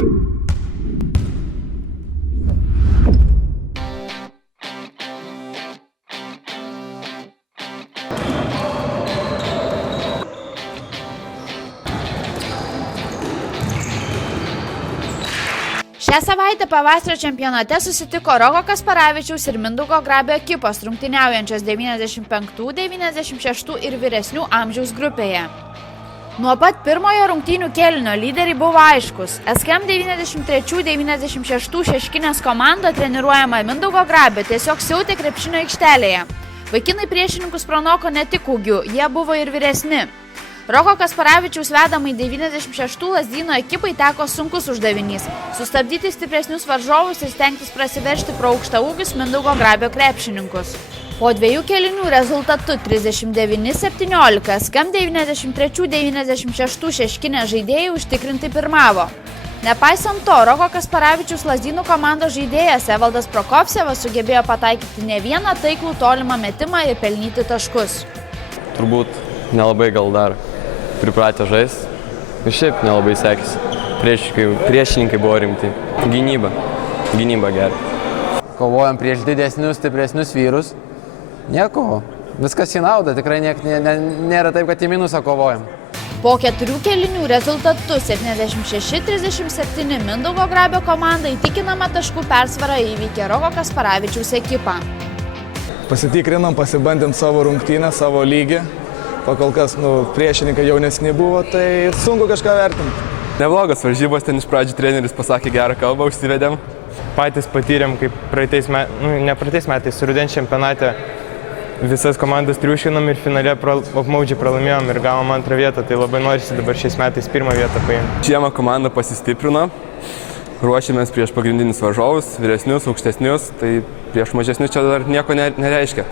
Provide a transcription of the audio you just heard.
Šią savaitę pavasario čempionate susitiko Roko Kasparavičiaus ir Mindaugo Grabio ekipos rungtyniaujančios 95, 96 ir vyresnių amžiaus grupėje. Nuo pat pirmojo rungtynių kėlinio lyderiai buvo aiškus. SKM 93-96 šeškinės komanda treniruojama Mindaugo Grabio tiesiog siautė krepšinio aikštelėje. Vaikinai priešininkus pranoko ne tik ūgiu, jie buvo ir vyresni. Roko Kasparavičiaus vedamai 96 Lazdyno ekipai teko sunkus uždavinys – sustabdyti stipresnius varžovus ir stengtis prasiveržti pro aukštaūgius Mindaugo Grabio krepšininkus. Po dviejų kėlinių rezultatu 39-17 SKM 93-96 šeškinės žaidėjai užtikrintai pirmavo. Nepaisant to, Roko Kasparavičiaus Lazdyno komandos žaidėjas Evaldas Prokofsevas sugebėjo pataikyti ne vieną taiklų tolimą metimą ir pelnyti taškus. Turbūt nelabai gal dar pripratę žaisti. Ir šiaip nelabai sekėsi. Priešininkai buvo rimti. Gynyba gera. Kovojam prieš didesnius, stipresnius vyrus. Nieko. Viskas į naudą. Tikrai nėra taip, kad į minusą kovojam. Po 4 kėlinių rezultatu 76-37 Mindaugo Grabio komanda įtikinama taškų persvarą įveikė Roko Kasparavičiaus ekipą. Pasitikrinam, pasibandėm savo rungtynę, savo lygį. Pakol kas priešininkai jaunesni buvo, tai sunku kažką vertinti. Neblogas varžybos, ten iš pradžių treneris pasakė gerą kalbą, užsivedėm. Patys patyrėm, kaip ne praeitais metais, rudens čempionate visas komandas triušinom ir finale apmaudžiai pralaimėjom ir gavom antrą vietą, tai labai norisi dabar šiais metais pirmą vietą paimti. Žiemą komanda pasistiprino, ruošėmės prieš pagrindinius varžovus, vyresnius, aukštesnius, tai prieš mažesnius čia dar nieko nereiškia.